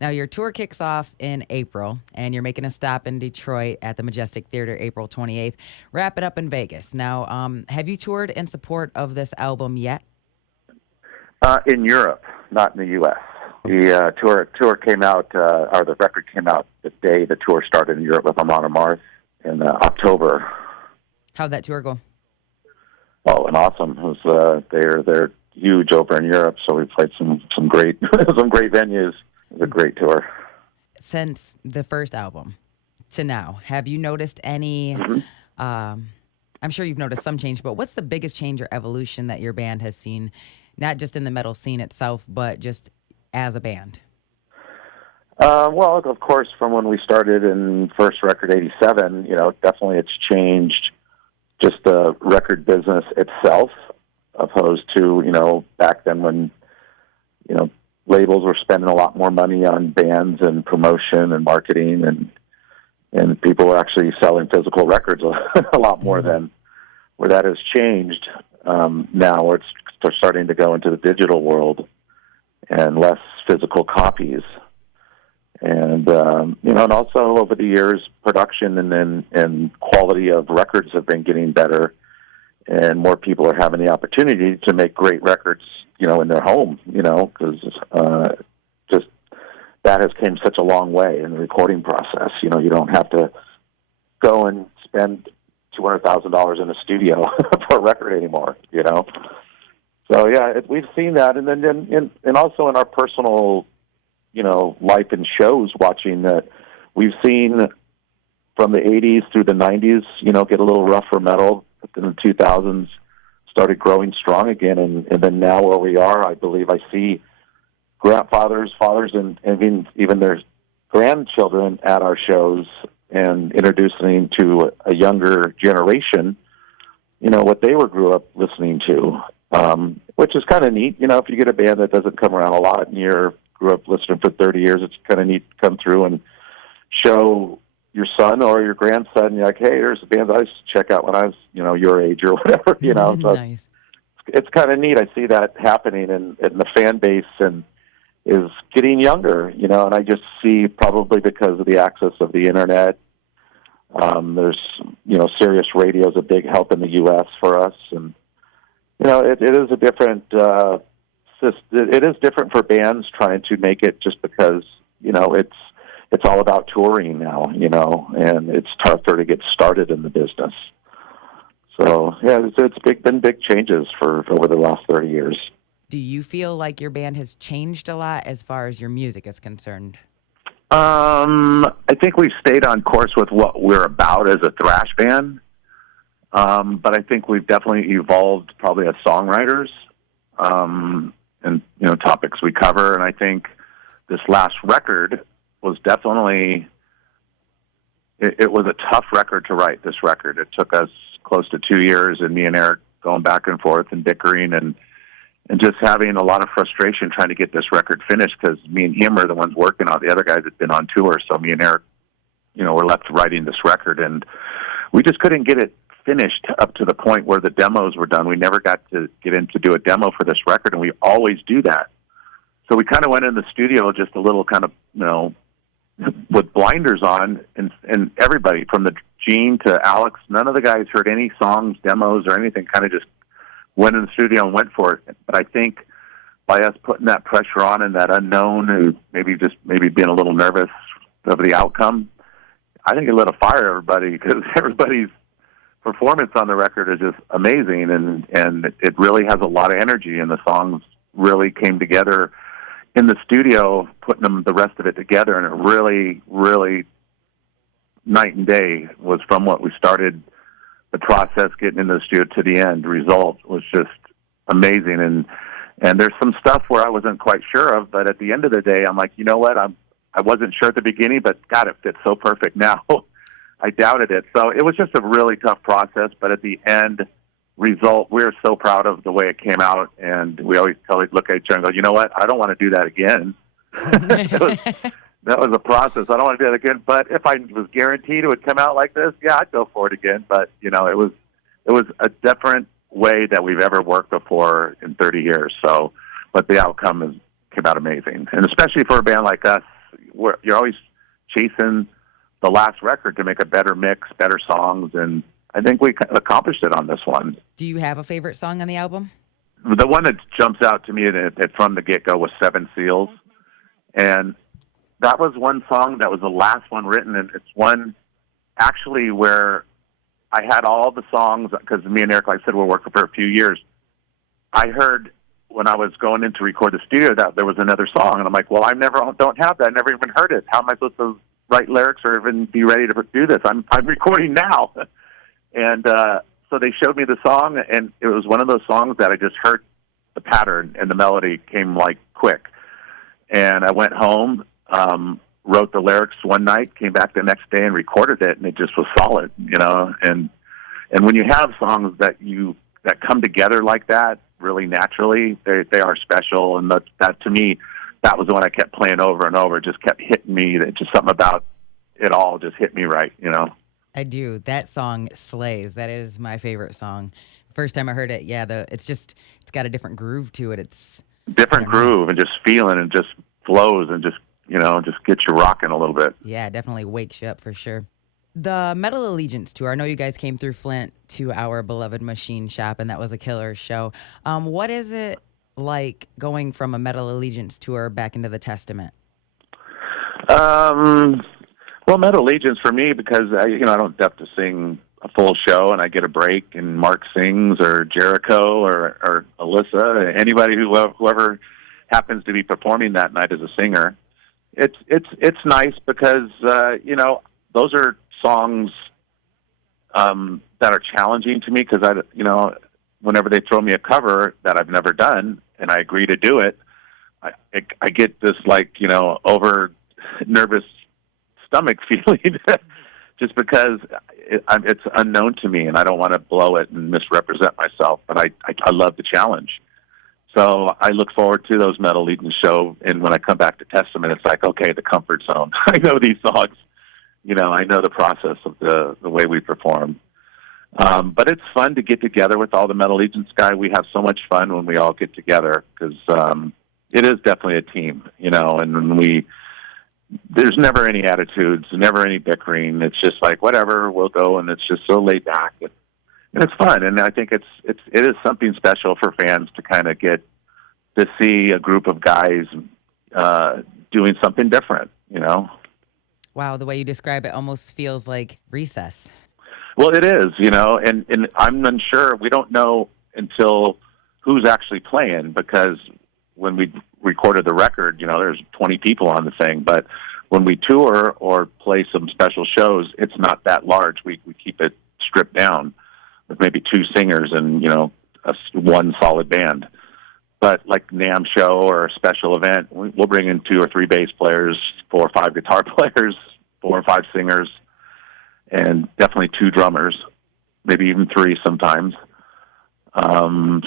Now, your tour kicks off in April, and you're making a stop in Detroit at the Majestic Theater April 28th. Wrap it up in Vegas. Now, have you toured in support of this album yet? In Europe, not in the U.S. The tour came out, or the record came out the day the tour started in Europe with I'm on Mars in October. How'd that tour go? Oh, and awesome! It was they're huge over in Europe, so we played some great some great venues. It was a great tour. Since the first album to now, have you noticed any? I'm sure you've noticed some change, but what's the biggest change or evolution that your band has seen, not just in the metal scene itself, but just as a band? Well, of course, from when we started in first record '87, definitely it's changed just the record business itself, opposed to back then when labels were spending a lot more money on bands and promotion and marketing, and people were actually selling physical records a lot more than where that has changed. Now they're starting to go into the digital world and less physical copies. And and also over the years, production and quality of records have been getting better, and more people are having the opportunity to make great records, in their home, because just that has came such a long way in the recording process. You don't have to go and spend $200,000 in a studio for a record anymore. So yeah, we've seen that, and then and also in our personal life and shows, watching that we've seen from the 80s through the 90s, get a little rougher metal, but then the 2000s started growing strong again, and then now where we are, I believe I see grandfathers, fathers, and even their grandchildren at our shows and introducing to a younger generation, what they grew up listening to, which is kind of neat. If you get a band that doesn't come around a lot and you grew up listening for 30 years, it's kind of neat to come through and show your son or your grandson, you're like, hey, here's the band I used to check out when I was, your age or whatever, So Nice. it's kind of neat. I see that happening, and the fan base is getting younger, and I just see, probably because of the access of the internet, there's, Sirius Radio is a big help in the U.S. for us, and it is a different. It is different for bands trying to make it, just because it's all about touring now, and it's tougher to get started in the business. So yeah, been big changes for over the last 30 years. Do you feel like your band has changed a lot as far as your music is concerned? I think we've stayed on course with what we're about as a thrash band, but I think we've definitely evolved probably as songwriters, and topics we cover. And I think this last record was definitely it was a tough record to write. This record, it took us close to 2 years, and me and Eric going back and forth and bickering and just having a lot of frustration trying to get this record finished, because me and him are the ones working on it. The other guys had been on tour, so me and Eric, were left writing this record, and we just couldn't get it finished up to the point where the demos were done. We never got to get in to do a demo for this record, and we always do that. So we kind of went in the studio just a little kind of, with blinders on, and everybody from the Gene to Alex, none of the guys heard any songs, demos, or anything, kind of just went in the studio and went for it. But I think by us putting that pressure on, and that unknown, who maybe being a little nervous of the outcome, I think it lit a fire everybody, because everybody's performance on the record is just amazing, and it really has a lot of energy, and the songs really came together in the studio, putting the rest of it together, and it really, really, night and day was from what we started the process, getting into the studio, to the end result was just amazing. And there's some stuff where I wasn't quite sure of, but at the end of the day, I'm like, you know what, I wasn't sure at the beginning, but God, it fits so perfect now. I doubted it. So it was just a really tough process, but at the end result, we're so proud of the way it came out, and we always look at each other and go, you know what, I don't want to do that again. That was a process. I don't want to do that again, but if I was guaranteed it would come out like this, yeah, I'd go for it again. But, it was a different way that we've ever worked before in 30 years. So, but the outcome came out amazing. And especially for a band like us, you're always chasing the last record to make a better mix, better songs, and I think we accomplished it on this one. Do you have a favorite song on the album? The one that jumps out to me from the get-go was Seven Seals, and that was one song that was the last one written, and it's one actually where I had all the songs, because me and Eric, like I said, we're working for a few years. I heard when I was going in to record the studio that there was another song, and I'm like, well, don't have that. I never even heard it. How am I supposed to write lyrics or even be ready to do this? I'm recording now. And so they showed me the song, and it was one of those songs that I just heard the pattern, and the melody came like quick. And I went home, wrote the lyrics one night, came back the next day and recorded it, and it just was solid, And when you have songs that come together like that, really naturally, they are special. And that to me, that was the one I kept playing over and over. It just kept hitting me. Just something about it all just hit me right, I do. That song slays. That is my favorite song. First time I heard it, it's got a different groove to it. It's different groove and just feeling and just flows and just gets you rocking a little bit. Yeah, definitely wakes you up for sure. The Metal Allegiance Tour, I know you guys came through Flint to our beloved machine shop, and that was a killer show. What is it like going from a Metal Allegiance Tour back into the Testament? Well, Metal Allegiance for me, because I don't have to sing a full show, and I get a break, and Mark sings, or Jericho, or Alyssa, anybody whoever happens to be performing that night as a singer. It's nice because those are songs that are challenging to me, because whenever they throw me a cover that I've never done and I agree to do it, I get this over nervous stomach feeling just because it's unknown to me, and I don't want to blow it and misrepresent myself, but I love the challenge. So I look forward to those Metal Allegiance show, and when I come back to Testament, it's like, okay, the comfort zone. I know these songs. I know the process of the way we perform. But it's fun to get together with all the Metal Allegiance guys. We have so much fun when we all get together, because it is definitely a team, and there's never any attitudes, never any bickering. It's just like, whatever, we'll go, and it's just so laid back. And it's fun, and I think it is something special for fans to kind of get to see a group of guys doing something different, Wow, the way you describe it almost feels like Recess. Well, it is, and I'm unsure. We don't know until who's actually playing, because when we recorded the record, there's 20 people on the thing, but when we tour or play some special shows, it's not that large. We keep it stripped down with maybe 2 singers and, one solid band. But like NAMM show or a special event, we'll bring in 2 or 3 bass players, 4 or 5 guitar players, 4 or 5 singers, and definitely 2 drummers, maybe even 3 sometimes.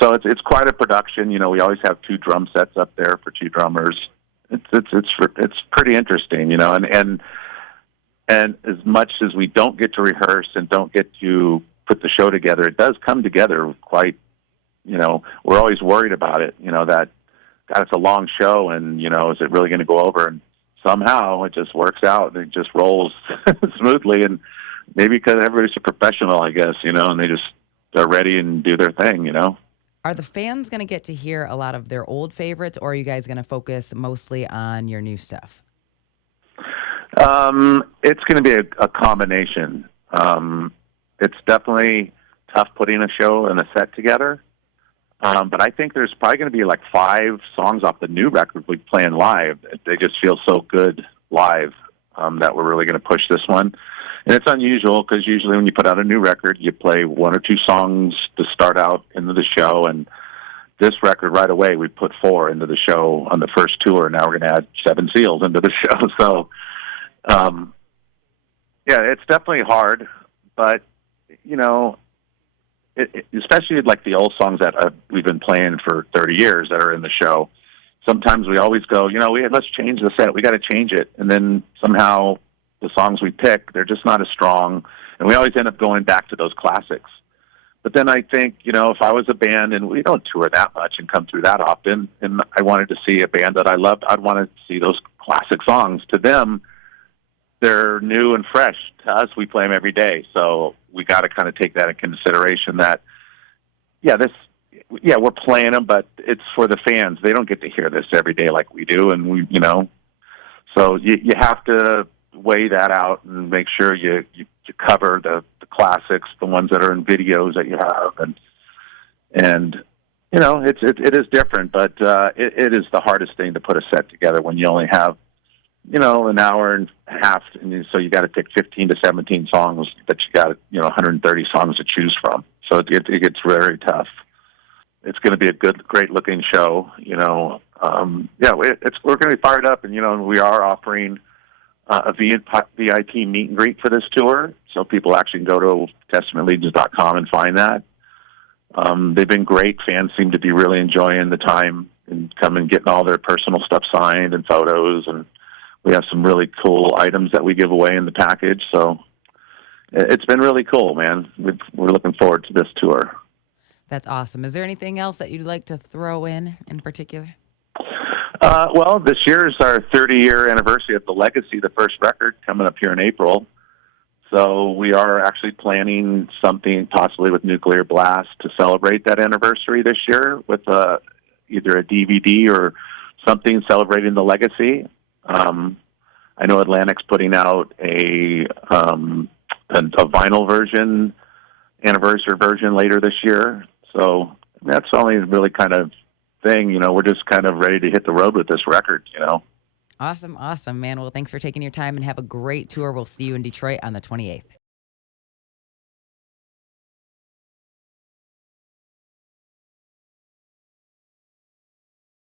So it's quite a production. We always have 2 drum sets up there for 2 drummers. It's pretty interesting, and as much as we don't get to rehearse and don't get to put the show together, it does come together quite, we're always worried about it, that, God, it's a long show, and, is it really going to go over? And somehow it just works out, and it just rolls smoothly, and maybe because everybody's a professional, I guess, and they just are ready and do their thing, Are the fans going to get to hear a lot of their old favorites, or are you guys going to focus mostly on your new stuff? It's going to be a combination. It's definitely tough putting a show and a set together. But I think there's probably going to be like 5 songs off the new record we playing live. They just feel so good live that we're really going to push this one. And it's unusual, because usually when you put out a new record, you play 1 or 2 songs to start out into the show. And this record right away, we put 4 into the show on the first tour. Now we're going to add 7 Seals into the show. So, yeah, it's definitely hard, but, especially like the old songs that we've been playing for 30 years that are in the show. Sometimes we always go, let's change the set. We got to change it. And then somehow the songs we pick, they're just not as strong. And we always end up going back to those classics. But then I think, if I was a band, and we don't tour that much and come through that often, and I wanted to see a band that I loved, I'd want to see those classic songs. To them, they're new and fresh. To us, we play them every day. So we got to kind of take that in consideration that, we're playing them, but it's for the fans. They don't get to hear this every day like we do. And so you have to weigh that out and make sure you cover the classics, the ones that are in videos that you have. And it is different, but it is the hardest thing to put a set together when you only have, an hour and a half, and so you got to pick 15 to 17 songs, but you got 130 songs to choose from. So it gets very tough. It's going to be a great looking show. We're going to be fired up, and we are offering a VIP meet and greet for this tour, so people actually can go to testamentlegions.com and find that. They've been great. Fans seem to be really enjoying the time and coming, getting all their personal stuff signed and photos, and we have some really cool items that we give away in the package. So it's been really cool, man. We're looking forward to this tour. That's awesome. Is there anything else that you'd like to throw in particular? Well, this year is our 30-year anniversary of The Legacy, the first record, coming up here in April. So we are actually planning something possibly with Nuclear Blast to celebrate that anniversary this year with either a DVD or something celebrating The Legacy. I know Atlantic's putting out a vinyl version, anniversary version later this year. So that's the only really kind of thing, we're just kind of ready to hit the road with this record, Awesome, man. Well, thanks for taking your time and have a great tour. We'll see you in Detroit on the 28th.